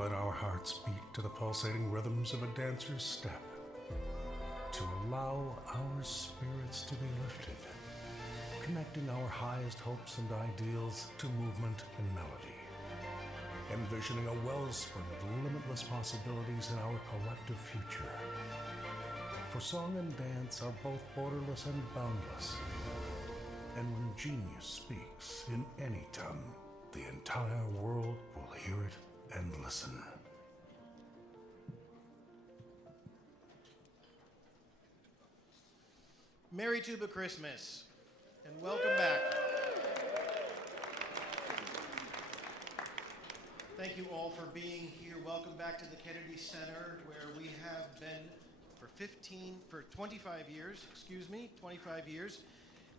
let our hearts beat to the pulsating rhythms of a dancer's step, to allow our spirits to be lifted, connecting our highest hopes and ideals to movement and melody, envisioning a wellspring of limitless possibilities in our collective future. For song and dance are both borderless and boundless, and when genius speaks in any tongue, the entire world will hear it and listen. Merry TUBACHRISTMAS, and welcome back. Thank you all for being here. Welcome back to the Kennedy Center, where we have been for 25 years, 25 years.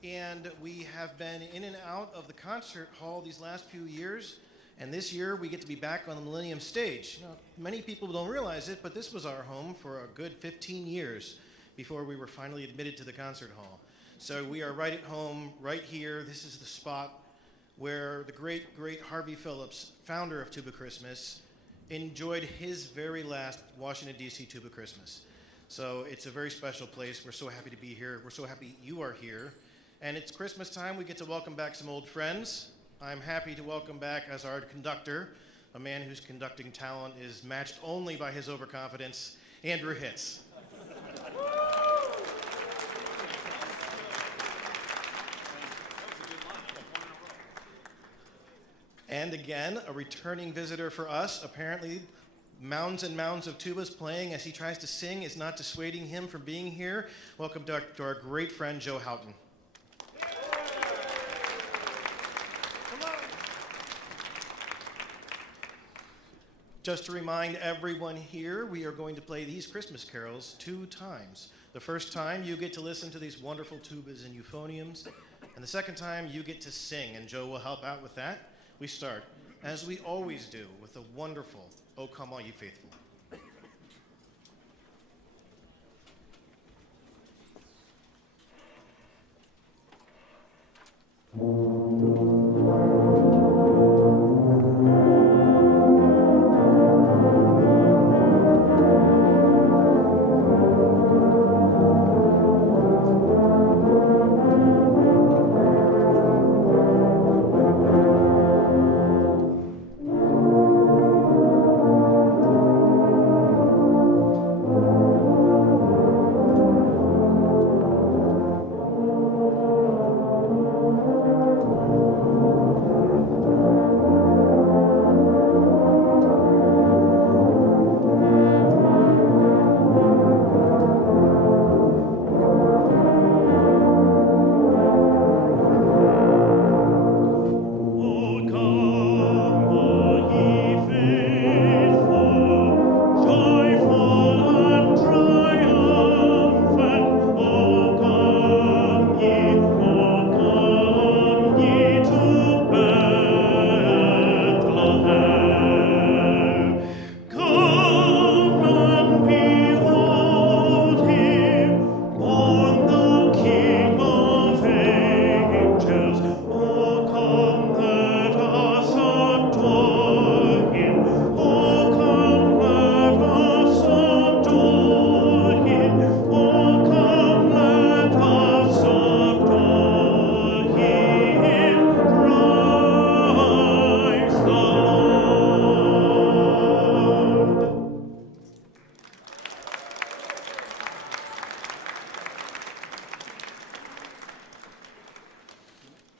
And we have been in and out of the concert hall these last few years. And this year we get to be back on the Millennium Stage. Now, many people don't realize it, but this was our home for a good 15 years before we were finally admitted to the concert hall. So we are right at home, right here. This is the spot where the great, great Harvey Phillips, founder of TUBACHRISTMAS, enjoyed his very last Washington, D.C. TUBACHRISTMAS. So it's a very special place. We're so happy to be here. We're so happy you are here. And it's Christmas time. We get to welcome back some old friends. I'm happy to welcome back as our conductor, a man whose conducting talent is matched only by his overconfidence, Andrew Hitz. And again, a returning visitor for us. Apparently, mounds and mounds of tubas playing as he tries to sing is not dissuading him from being here. Welcome to our great friend, Joe Houghton. Just to remind everyone here, we are going to play these Christmas carols 2 times. The first time, you get to listen to these wonderful tubas and euphoniums, and the second time, you get to sing, and Joe will help out with that. We start, as we always do, with the wonderful "O Come All Ye Faithful."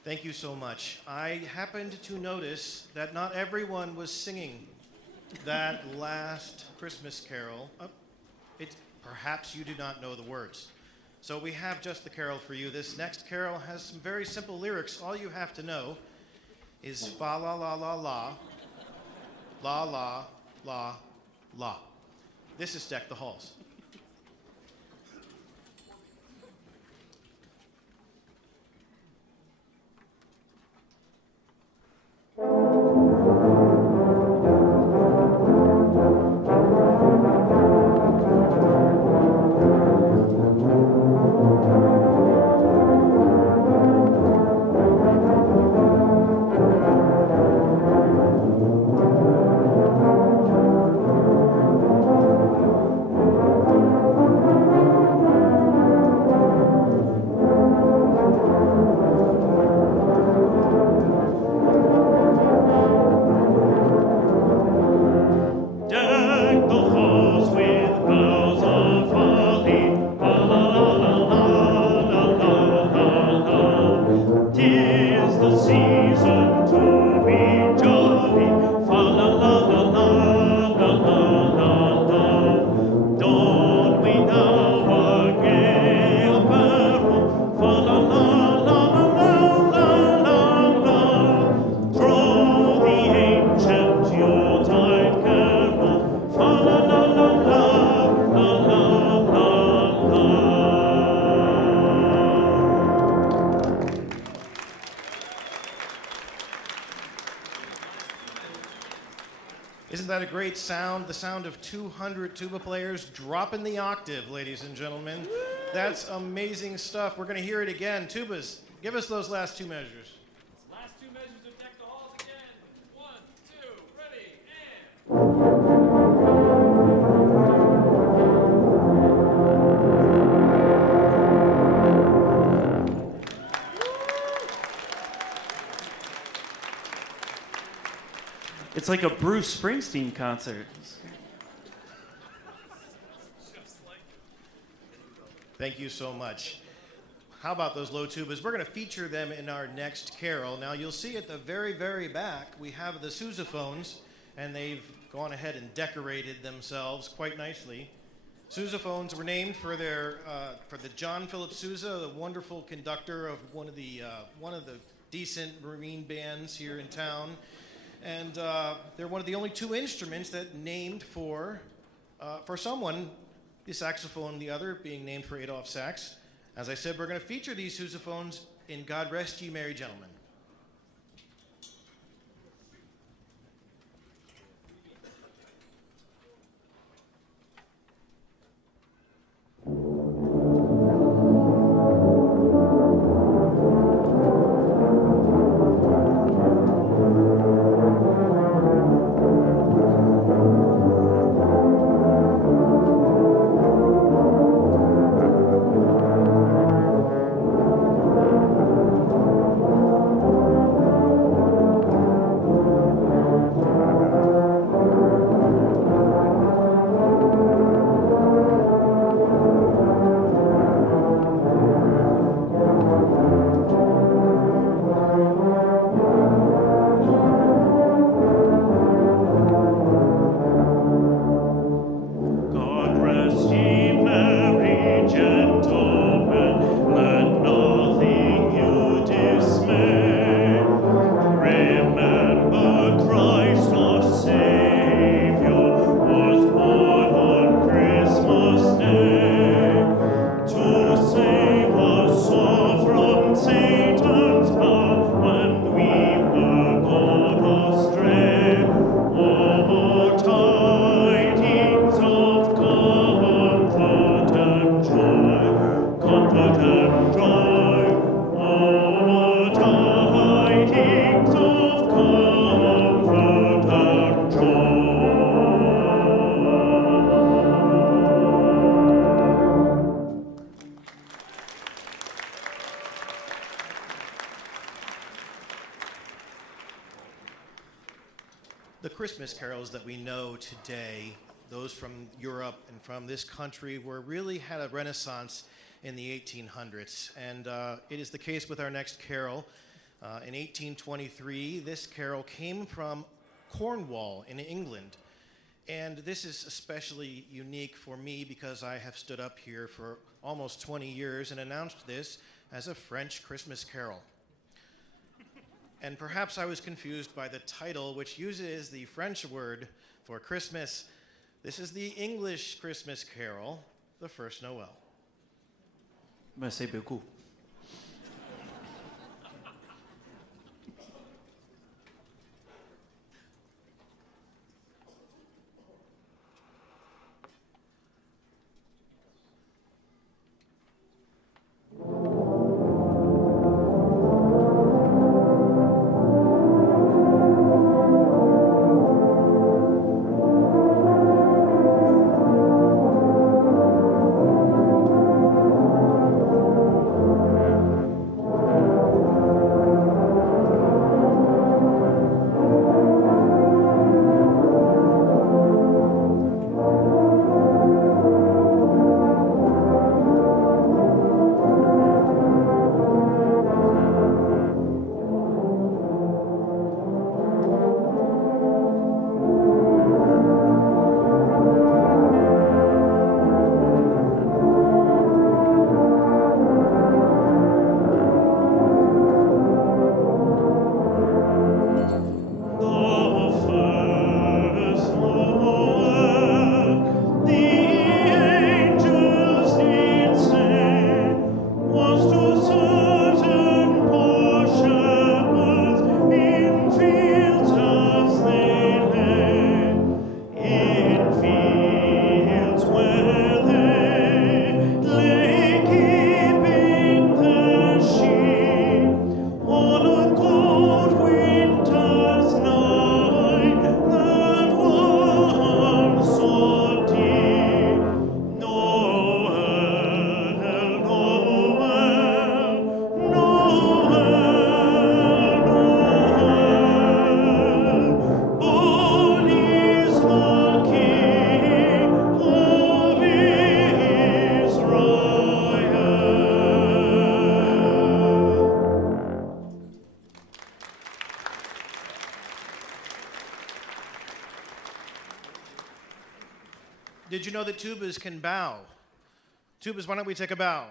Thank you so much. I happened to notice that not everyone was singing that last Christmas carol. Perhaps you do not know the words. So we have just the carol for you. This next carol has some very simple lyrics. All you have to know is fa la la la la, la la la la. This is Deck the Halls. reason to be jolly. Fa la la la la la la la la. Don we now a gay apparel. Fa la la la la la la la. Throw the ancient Yuletide carol. Fa la la la la la la la la. Isn't that a great sound? The sound of 200 tuba players dropping the octave, ladies and gentlemen. That's amazing stuff. We're going to hear it again. Tubas, give us those last two measures. Last two measures of Deck the Halls again. 1, 2, ready, and... It's like a Bruce Springsteen concert. Thank you so much. How about those low tubas? We're going to feature them in our next carol. Now, you'll see at the very, very back, we have the sousaphones, and they've gone ahead and decorated themselves quite nicely. Sousaphones were named for the John Philip Sousa, the wonderful conductor of one of the decent marine bands here in town. And they're one of the only two instruments that named for someone, the saxophone, the other being named for Adolphe Sax. As I said, we're going to feature these sousaphones in God Rest Ye Merry Gentlemen. The Christmas carols that we know today, those from Europe and from this country, really had a renaissance in the 1800s. And it is the case with our next carol. In 1823, this carol came from Cornwall in England. And this is especially unique for me because I have stood up here for almost 20 years and announced this as a French Christmas carol. And perhaps I was confused by the title, which uses the French word for Christmas. This is the English Christmas carol, The First Noel. Merci beaucoup. Did you know that tubas can bow? Tubas, why don't we take a bow?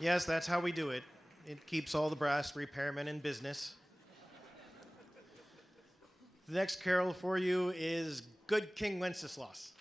Yes, that's how we do it. It keeps all the brass repairmen in business. The next carol for you is Good King Wenceslas.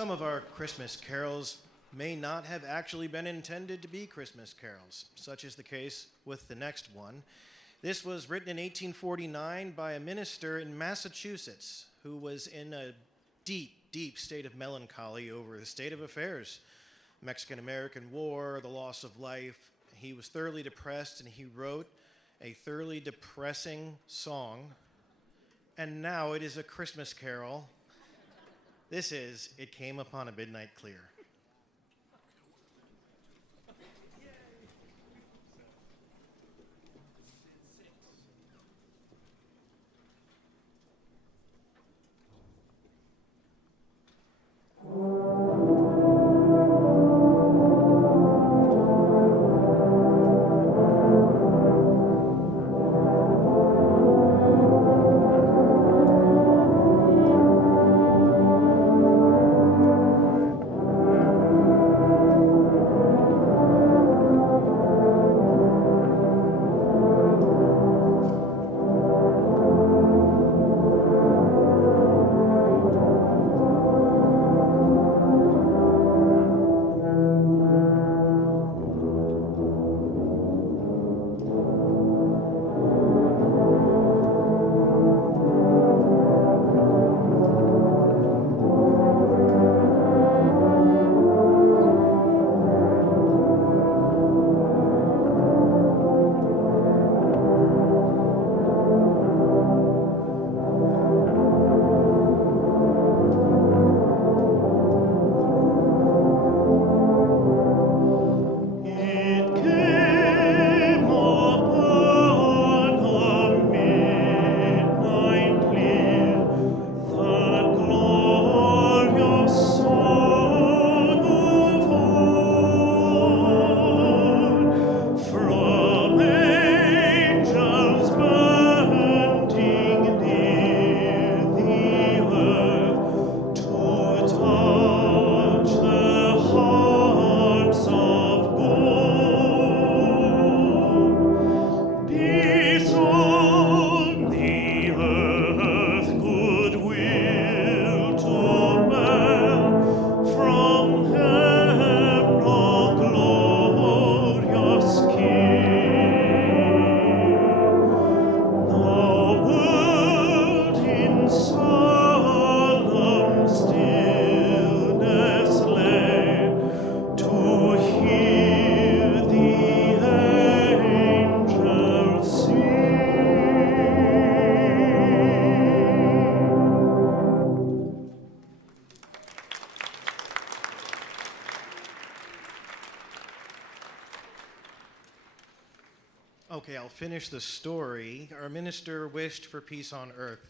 Some of our Christmas carols may not have actually been intended to be Christmas carols. Such is the case with the next one. This was written in 1849 by a minister in Massachusetts who was in a deep, deep state of melancholy over the state of affairs. Mexican-American War, the loss of life. He was thoroughly depressed, and he wrote a thoroughly depressing song. And now it is a Christmas carol. This is It Came Upon a Midnight Clear. Okay, I'll finish the story. Our minister wished for peace on earth,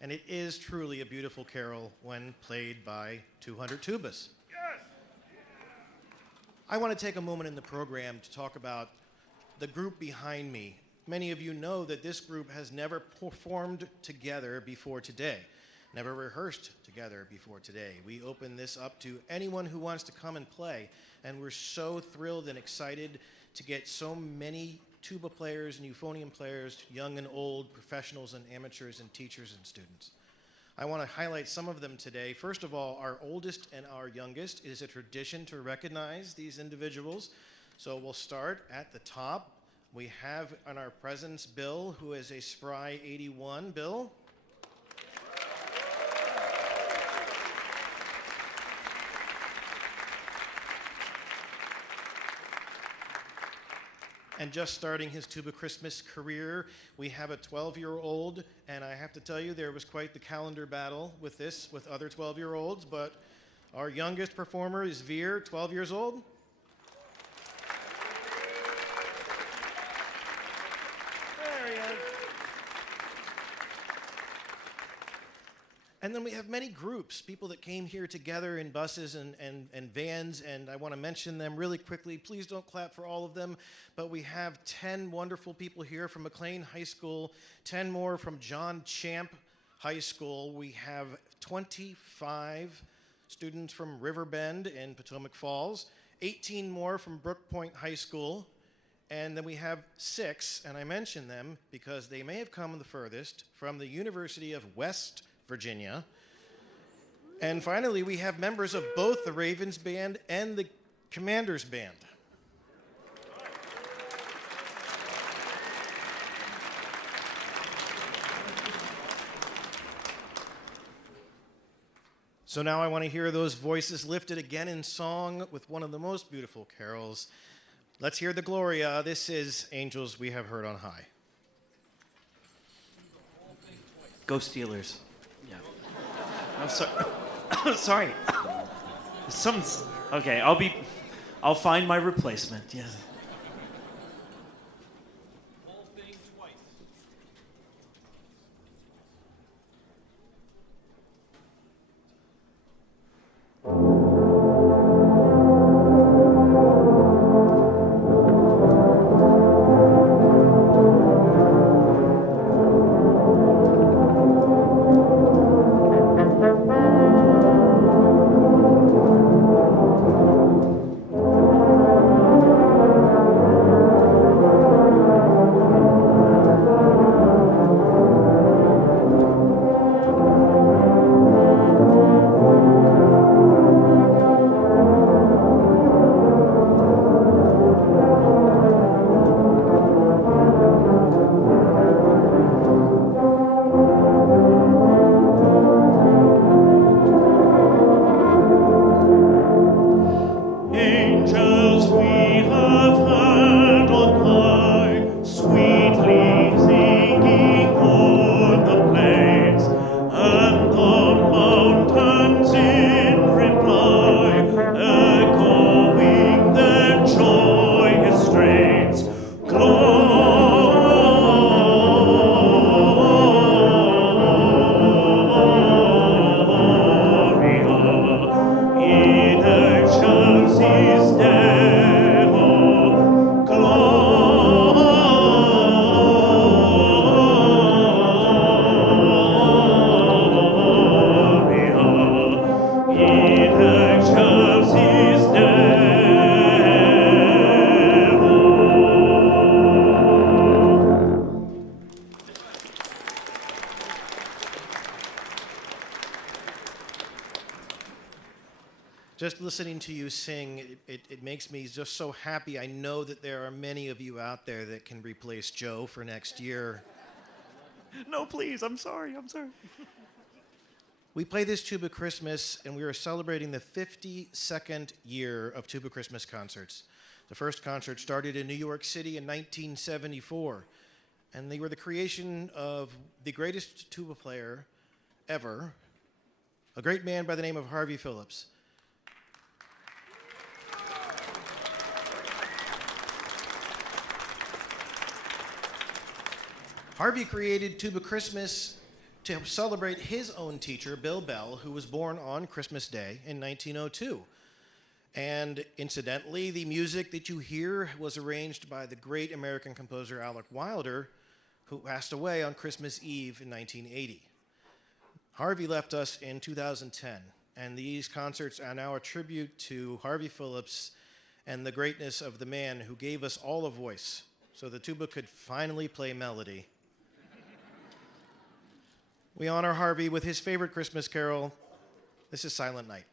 and it is truly a beautiful carol when played by 200 tubas. I want to take a moment in the program to talk about the group behind me. Many of you know that this group has never performed together before today, never rehearsed together before today. We open this up to anyone who wants to come and play, and we're so thrilled and excited to get so many tuba players and euphonium players, young and old, professionals and amateurs and teachers and students. I want to highlight some of them today. First of all, our oldest and our youngest. It is a tradition to recognize these individuals. So we'll start at the top. We have on our presence Bill, who is a spry 81. Bill? And just starting his Tuba Christmas career, we have a 12-year-old, and I have to tell you, there was quite the calendar battle with this, with other 12-year-olds, but our youngest performer is Veer, 12 years old. There he is. And then we have many groups, people that came here together in buses and vans, and I want to mention them really quickly. Please don't clap for all of them, but we have 10 wonderful people here from McLean High School, 10 more from John Champ High School. We have 25 students from Riverbend in Potomac Falls, 18 more from Brook Point High School, and then we have 6, and I mention them because they may have come the furthest, from the University of West Virginia. And finally, we have members of both the Ravens Band and the Commanders Band. So now I want to hear those voices lifted again in song with one of the most beautiful carols. Let's hear the Gloria. This is Angels We Have Heard on High. Go Steelers. Yeah. I'm sorry. Sorry. Someone's okay. I'll find my replacement. Yes. Whole thing twice. Just listening to you sing, it makes me just so happy. I know that there are many of you out there that can replace Joe for next year. No, please. I'm sorry. We play this Tuba Christmas, and we are celebrating the 52nd year of Tuba Christmas concerts. The first concert started in New York City in 1974, and they were the creation of the greatest tuba player ever, a great man by the name of Harvey Phillips. Harvey created Tuba Christmas to celebrate his own teacher, Bill Bell, who was born on Christmas Day in 1902. And incidentally, the music that you hear was arranged by the great American composer Alec Wilder, who passed away on Christmas Eve in 1980. Harvey left us in 2010, and these concerts are now a tribute to Harvey Phillips and the greatness of the man who gave us all a voice so the tuba could finally play melody. We honor Harvey with his favorite Christmas carol. This is Silent Night.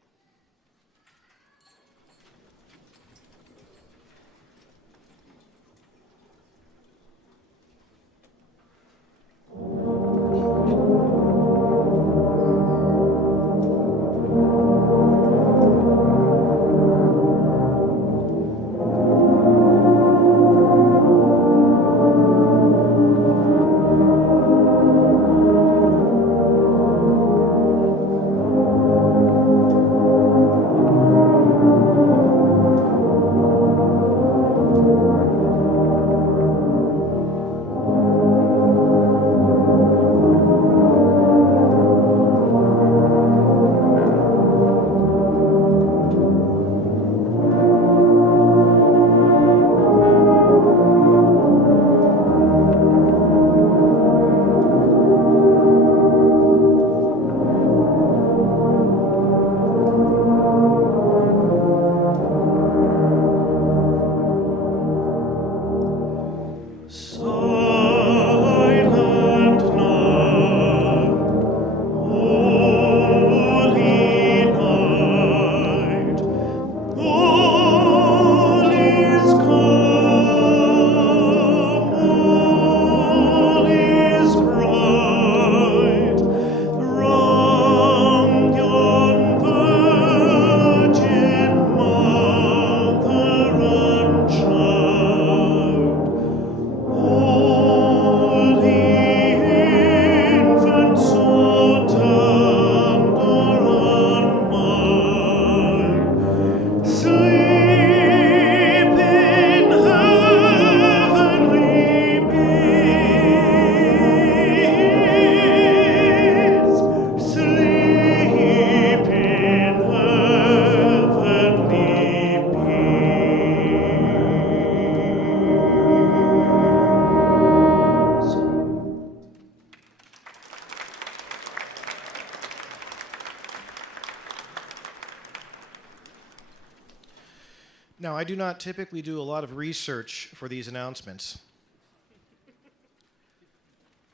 Now, I do not typically do a lot of research for these announcements,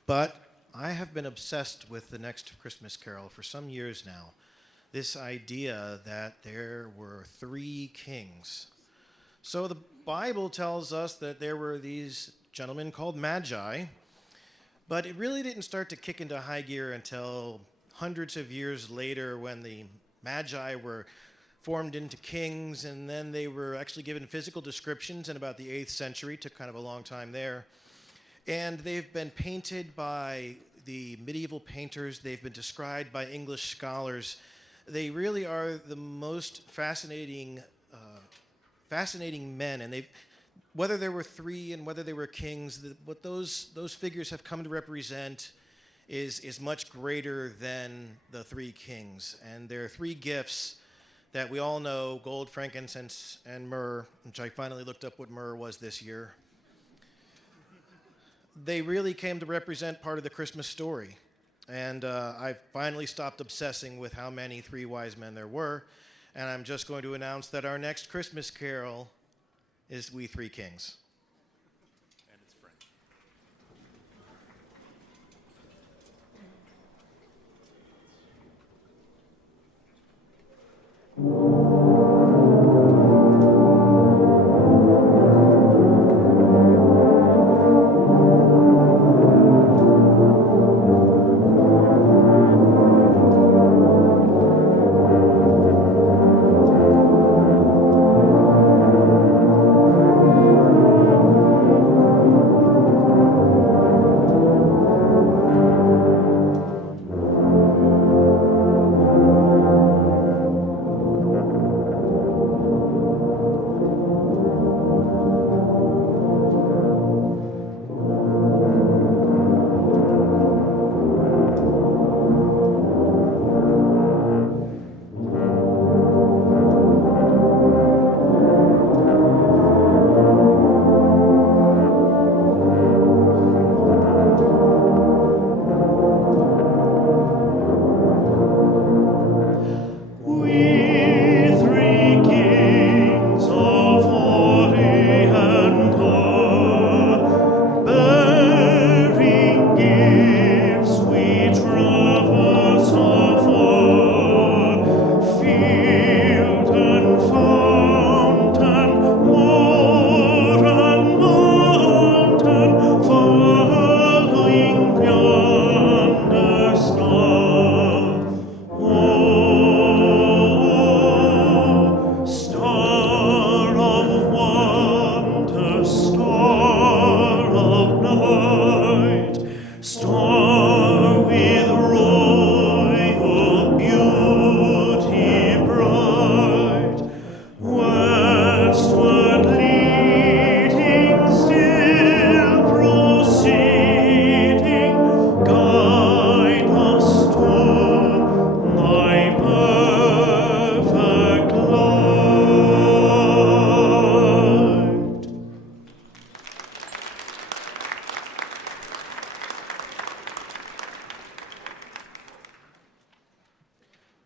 but I have been obsessed with the next Christmas Carol for some years now. This idea that there were three kings. So the Bible tells us that there were these gentlemen called Magi, but it really didn't start to kick into high gear until hundreds of years later when the Magi were formed into kings, and then they were actually given physical descriptions in about the 8th century. Took kind of a long time there. And they've been painted by the medieval painters. They've been described by English scholars. They really are the most fascinating men, and whether there were three and whether they were kings, what those figures have come to represent is much greater than the three kings. And there are three gifts that we all know: gold, frankincense, and myrrh, which I finally looked up what myrrh was this year. They really came to represent part of the Christmas story. And I've finally stopped obsessing with how many three wise men there were, and I'm just going to announce that our next Christmas carol is We Three Kings. And it's French.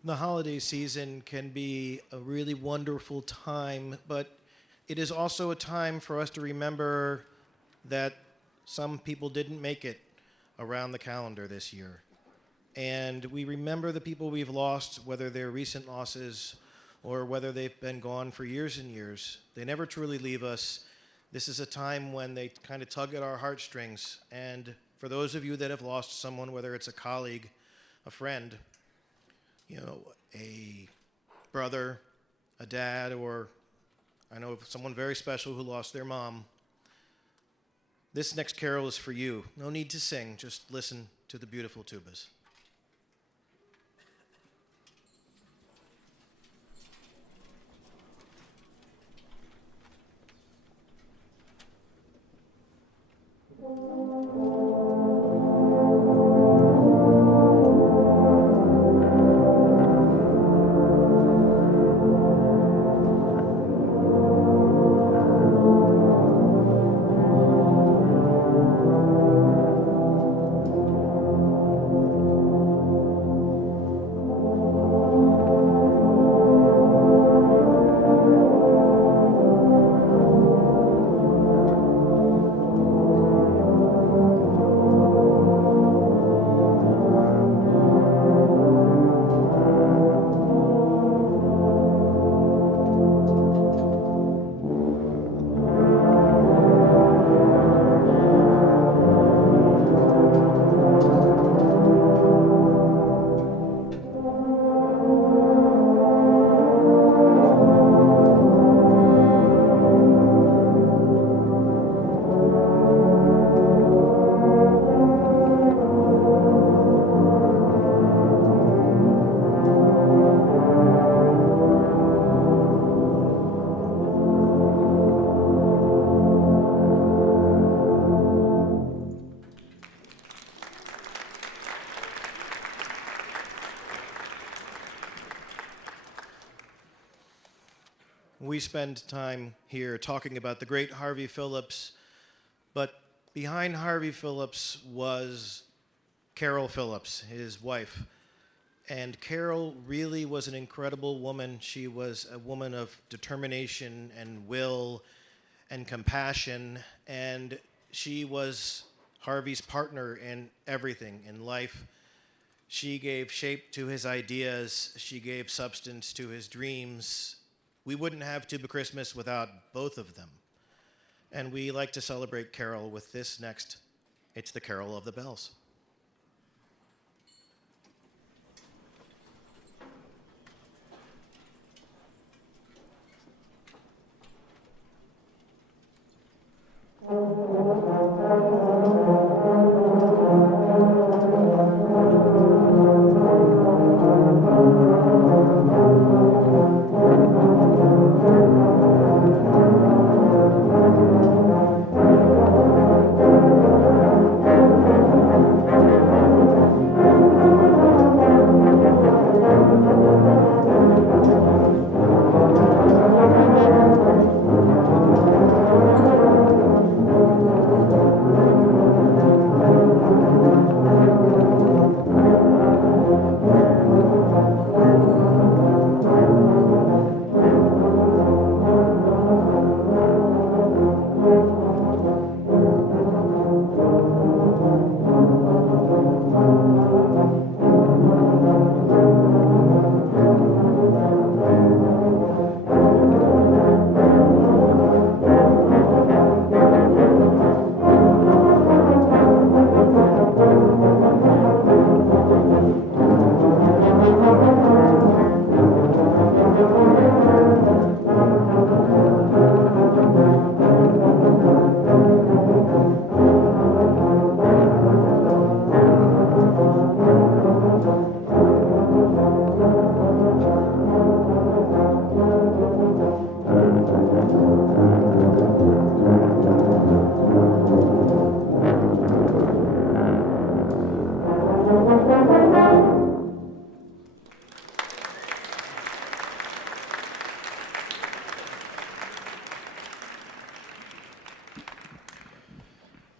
The holiday season can be a really wonderful time, but it is also a time for us to remember that some people didn't make it around the calendar this year. And we remember the people we've lost, whether they're recent losses or whether they've been gone for years and years. They never truly leave us. This is a time when they kind of tug at our heartstrings. And for those of you that have lost someone, whether it's a colleague, a friend, a brother, a dad, or I know of someone very special who lost their mom, this next carol is for you. No need to sing, just listen to the beautiful tubas. We spend time here talking about the great Harvey Phillips, but behind Harvey Phillips was Carol Phillips, his wife. And Carol really was an incredible woman. She was a woman of determination and will and compassion, and she was Harvey's partner in everything in life. She gave shape to his ideas. She gave substance to his dreams. We wouldn't have Tuba Christmas without both of them. And we like to celebrate Carol with this next. It's the Carol of the Bells.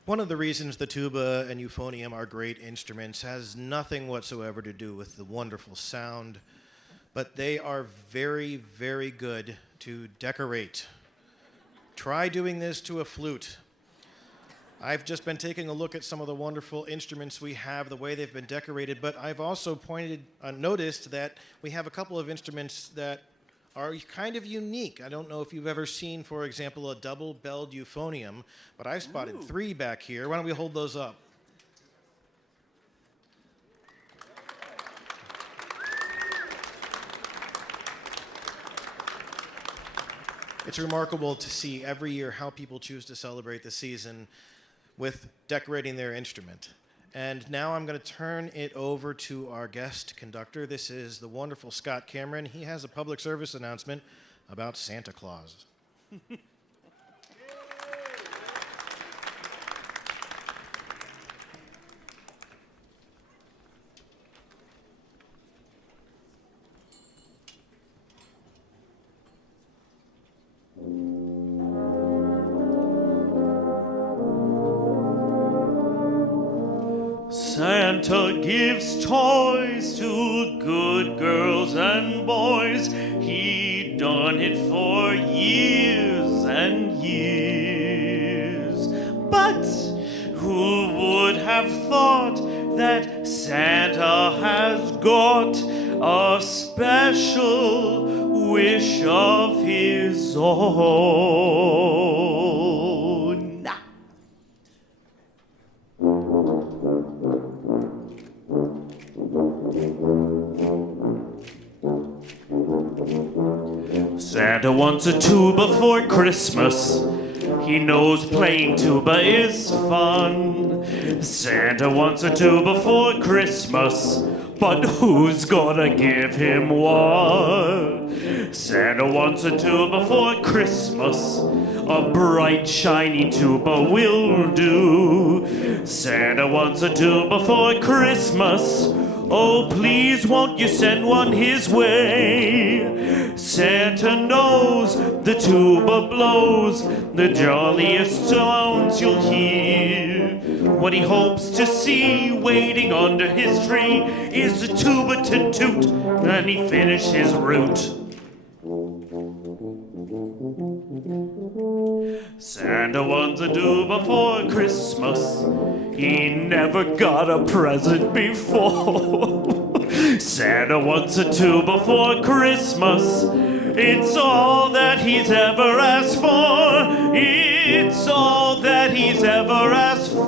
One of the reasons the tuba and euphonium are great instruments has nothing whatsoever to do with the wonderful sound but they are very, very good to decorate. Try doing this to a flute. I've just been taking a look at some of the wonderful instruments we have, the way they've been decorated, but I've also noticed that we have a couple of instruments that are kind of unique. I don't know if you've ever seen, for example, a double-belled euphonium, but I've spotted 3 back here. Why don't we hold those up? It's remarkable to see every year how people choose to celebrate the season with decorating their instrument. And now I'm going to turn it over to our guest conductor. This is the wonderful Scott Cameron. He has a public service announcement about Santa Claus. Santa gives toys to good girls and boys. He done it for years and years. But who would have thought that Santa has got a special wish of his own? Santa wants a tuba for Christmas. He knows playing tuba is fun. Santa wants a tuba for Christmas, but who's gonna give him one? Santa wants a tuba for Christmas. A bright, shiny tuba will do. Santa wants a tuba for Christmas. Oh, please, won't you send one his way? Santa knows the tuba blows the jolliest sounds you'll hear. What he hopes to see waiting under his tree is the tuba to toot, and he finish his route. Santa wants a tuba for Christmas. He never got a present before. Santa wants a tuba for Christmas. It's all that he's ever asked for. It's all that he's ever asked for.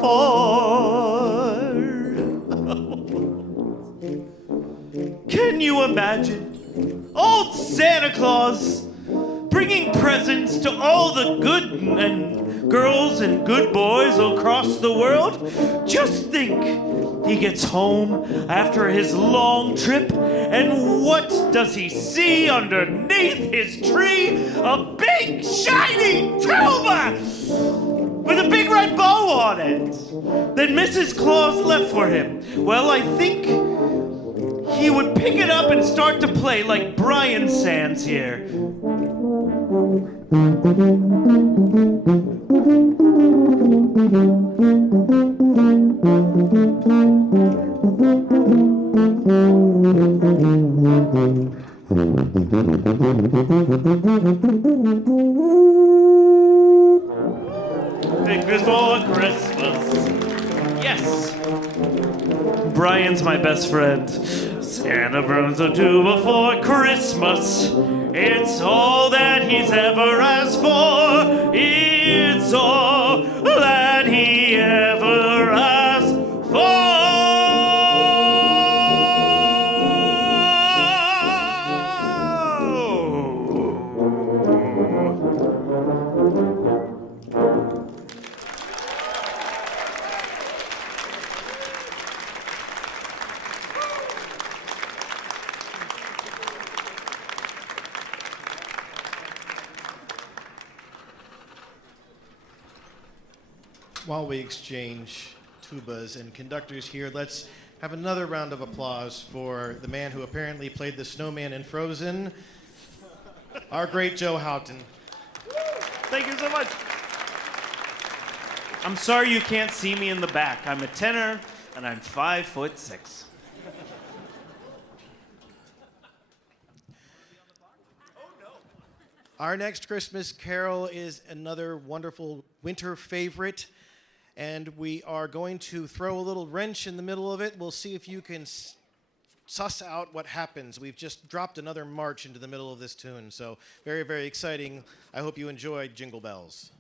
Can you imagine old Santa Claus bringing presents to all the good and girls and good boys across the world? Just think, he gets home after his long trip, and what does he see underneath his tree? A big shiny tuba with a big red bow on it that Mrs. Claus left for him. Well, I think he would pick it up and start to play like Brian Sands here. Think before Christmas. Yes. Brian's my best friend. Santa burns a tuba for Christmas. It's all that he's ever asked for. It's all that he ever asked for. While we exchange tubas and conductors here, let's have another round of applause for the man who apparently played the snowman in Frozen, our great Joe Houghton. Thank you so much. I'm sorry you can't see me in the back. I'm a tenor, and I'm 5'6". Our next Christmas carol is another wonderful winter favorite, and we are going to throw a little wrench in the middle of it. We'll see if you can suss out what happens. We've just dropped another march into the middle of this tune, so very, very exciting. I hope you enjoyed Jingle Bells.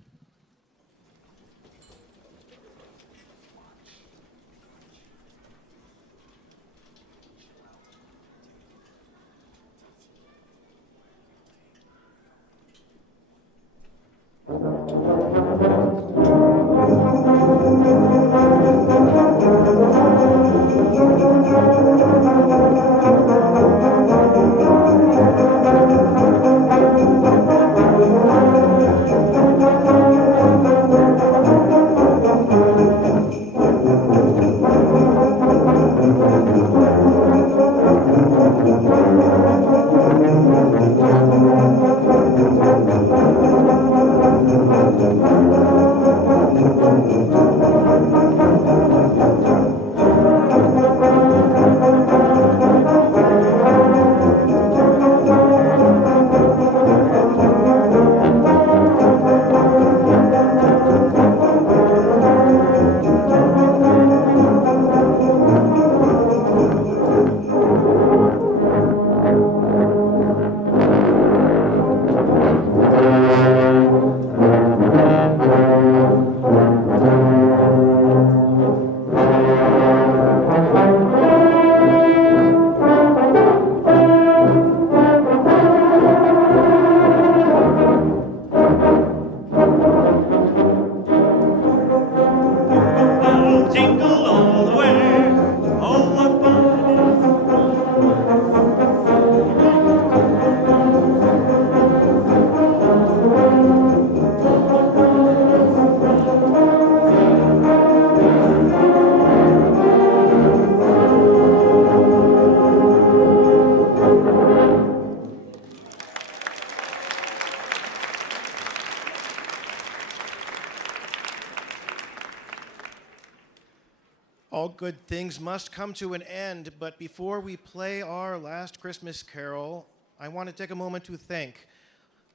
All good things must come to an end, but before we play our last Christmas carol, I want to take a moment to thank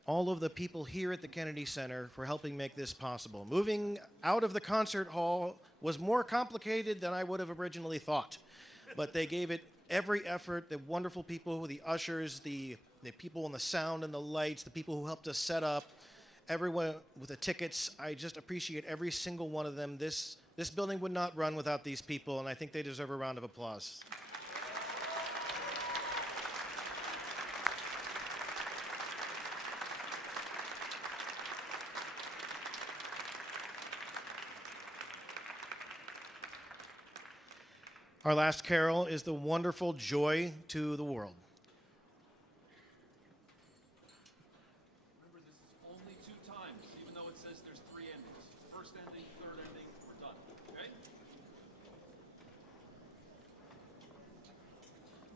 all of the people here at the Kennedy Center for helping make this possible. Moving out of the concert hall was more complicated than I would have originally thought, but they gave it every effort. The wonderful people, the ushers, the people on the sound and the lights, the people who helped us set up, everyone with the tickets. I just appreciate every single one of them. This building would not run without these people, and I think they deserve a round of applause. Our last carol is the wonderful Joy to the World. Remember, this is only 2 times, even though it says there's 3 endings. First ending, third ending, we're done. Okay?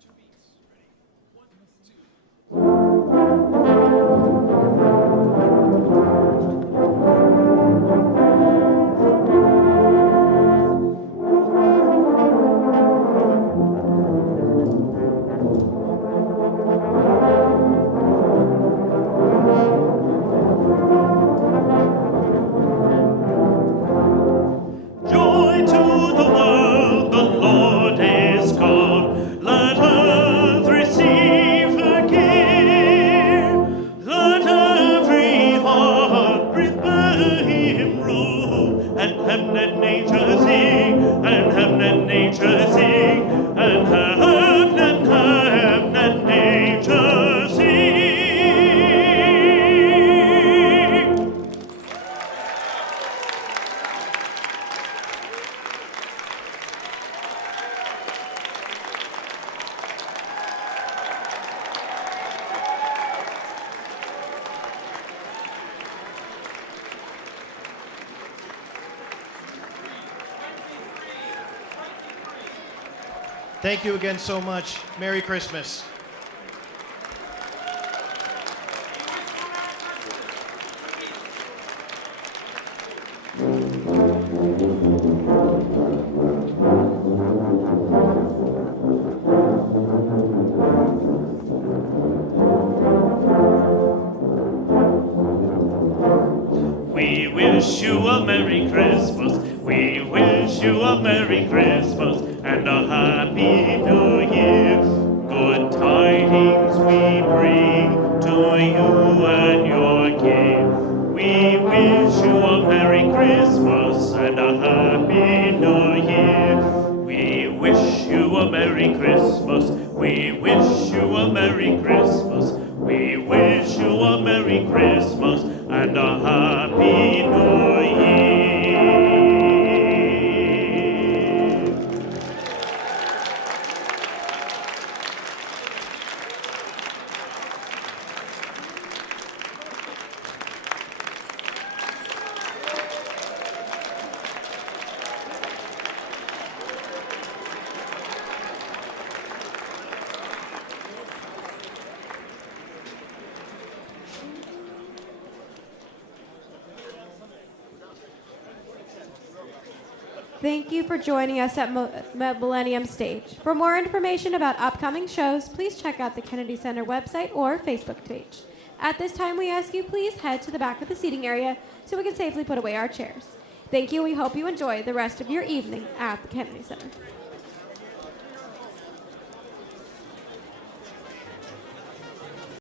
2 beats. Ready? 1, 2. Joy to the world, the Lord is come. Let earth receive her King. Let every heart prepare him room. And heaven and nature sing, and heaven and nature sing, and heaven and nature sing. Thank you again so much. Merry Christmas. a Merry Christmas. We wish you a Merry Christmas and a Happy New Year. Good tidings we bring to you and your king. We wish you a Merry Christmas and a Happy New Year. We wish you a Merry Christmas. We wish you a Merry Christmas. We wish you a Merry Christmas and a Happy New Year. Thank you for joining us at Millennium Stage. For more information about upcoming shows, please check out the Kennedy Center website or Facebook page. At this time, we ask you please head to the back of the seating area so we can safely put away our chairs. Thank you. We hope you enjoy the rest of your evening at the Kennedy Center.